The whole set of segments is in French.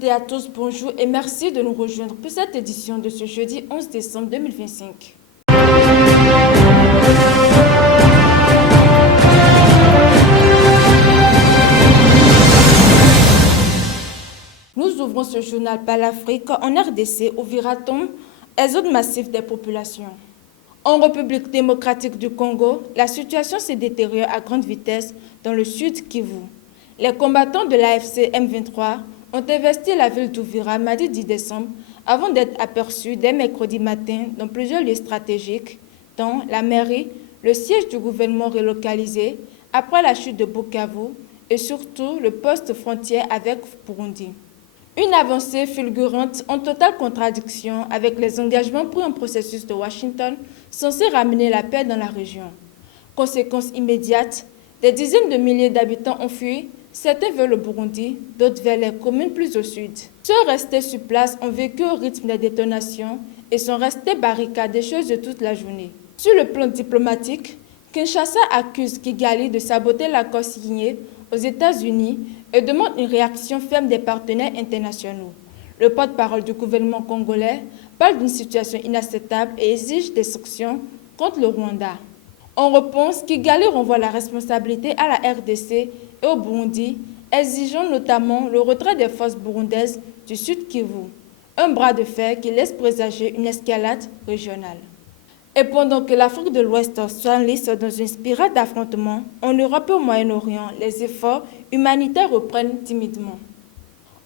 toutes et à tous, bonjour et merci de nous rejoindre pour cette édition de ce jeudi 11 décembre 2025. Nous ouvrons ce journal par l'Afrique. En RDC, où vira-t-on exode massif des populations? En République démocratique du Congo, la situation se détériore à grande vitesse dans le sud Kivu. Les combattants de l'AFC M23 ont investi la ville d'Uvira mardi 10 décembre avant d'être aperçus dès mercredi matin dans plusieurs lieux stratégiques, dont la mairie, le siège du gouvernement relocalisé après la chute de Bukavu et surtout le poste frontière avec Burundi. Une avancée fulgurante en totale contradiction avec les engagements pour un processus de Washington censé ramener la paix dans la région. Conséquence immédiate, des dizaines de milliers d'habitants ont fui, certains vers le Burundi, d'autres vers les communes plus au sud. Ceux restés sur place ont vécu au rythme des détonations et sont restés barricadés chez eux toute la journée. Sur le plan diplomatique, Kinshasa accuse Kigali de saboter l'accord signé aux États-Unis et demande une réaction ferme des partenaires internationaux. Le porte-parole du gouvernement congolais parle d'une situation inacceptable et exige des sanctions contre le Rwanda. En réponse, Kigali renvoie la responsabilité à la RDC et au Burundi, exigeant notamment le retrait des forces burundaises du Sud Kivu, un bras de fer qui laisse présager une escalade régionale. Et pendant que l'Afrique de l'Ouest s'enlise dans une spirale d'affrontements, en Europe et au Moyen-Orient, les efforts humanitaires reprennent timidement.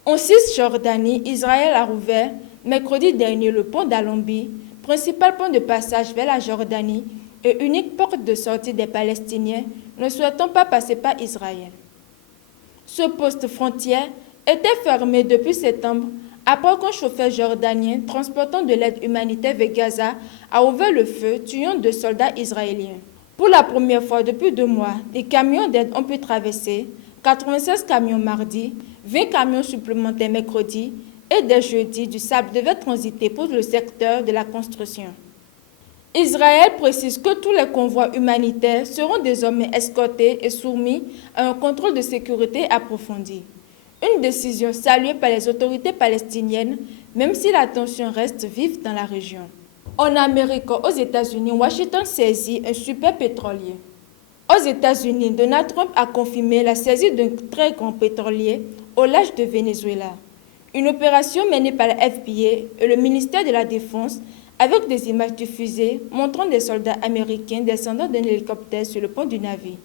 En Cisjordanie, Israël a rouvert mercredi dernier le pont d'Alombi, principal pont de passage vers la Jordanie et unique porte de sortie des Palestiniens ne souhaitant pas passer par Israël. Ce poste frontière était fermé depuis septembre après qu'un chauffeur jordanien transportant de l'aide humanitaire vers Gaza a ouvert le feu, tuant 2 soldats israéliens. Pour la première fois depuis 2 mois, des camions d'aide ont pu traverser, 96 camions mardi, 20 camions supplémentaires mercredi et dès jeudi, du sable devait transiter pour le secteur de la construction. Israël précise que tous les convois humanitaires seront désormais escortés et soumis à un contrôle de sécurité approfondi. Une décision saluée par les autorités palestiniennes, même si la tension reste vive dans la région. En Amérique, aux États-Unis, Washington saisit un super pétrolier. Aux États-Unis, Donald Trump a confirmé la saisie d'un très grand pétrolier au large de Venezuela. Une opération menée par la FBI et le ministère de la Défense avec des images diffusées montrant des soldats américains descendant d'un hélicoptère sur le pont du navire.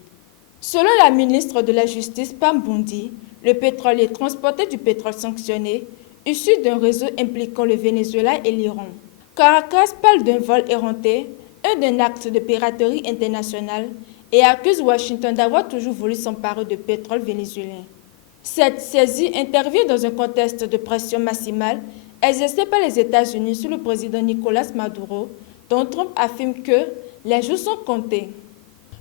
Selon la ministre de la Justice, Pam Bondi, le pétrolier transportait du pétrole sanctionné, issu d'un réseau impliquant le Venezuela et l'Iran. Caracas parle d'un vol éreinté et d'un acte de piraterie internationale et accuse Washington d'avoir toujours voulu s'emparer de pétrole vénézuélien. Cette saisie intervient dans un contexte de pression maximale exercée par les États-Unis sur le président Nicolás Maduro, dont Trump affirme que les jours sont comptés.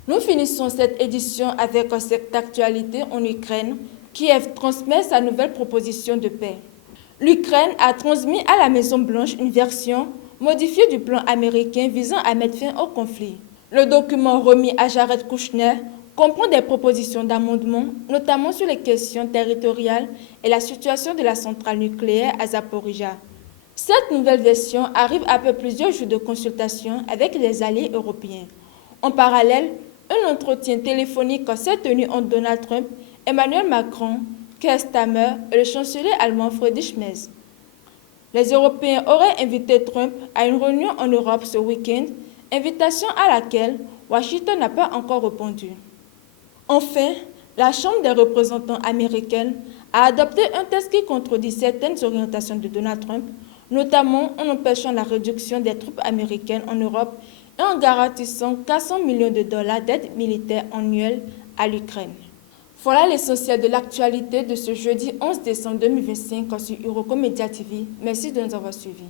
Nous finissons cette édition avec cette actualité en Ukraine. Kiev transmet sa nouvelle proposition de paix. L'Ukraine a transmis à la Maison-Blanche une version modifiée du plan américain visant à mettre fin au conflit. Le document remis à Jared Kushner comprend des propositions d'amendement, notamment sur les questions territoriales et la situation de la centrale nucléaire à Zaporizhzhia. Cette nouvelle version arrive après plusieurs jours de consultation avec les alliés européens. En parallèle, un entretien téléphonique s'est tenu entre Donald Trump, Emmanuel Macron, Keir Starmer et le chancelier allemand Friedrich Merz. Les Européens auraient invité Trump à une réunion en Europe ce week-end, invitation à laquelle Washington n'a pas encore répondu. Enfin, la Chambre des représentants américaine a adopté un texte qui contredit certaines orientations de Donald Trump, notamment en empêchant la réduction des troupes américaines en Europe et en garantissant 400 millions de dollars d'aide militaire annuelle à l'Ukraine. Voilà l'essentiel de l'actualité de ce jeudi 11 décembre 2025 sur Euroco Media TV. Merci de nous avoir suivis.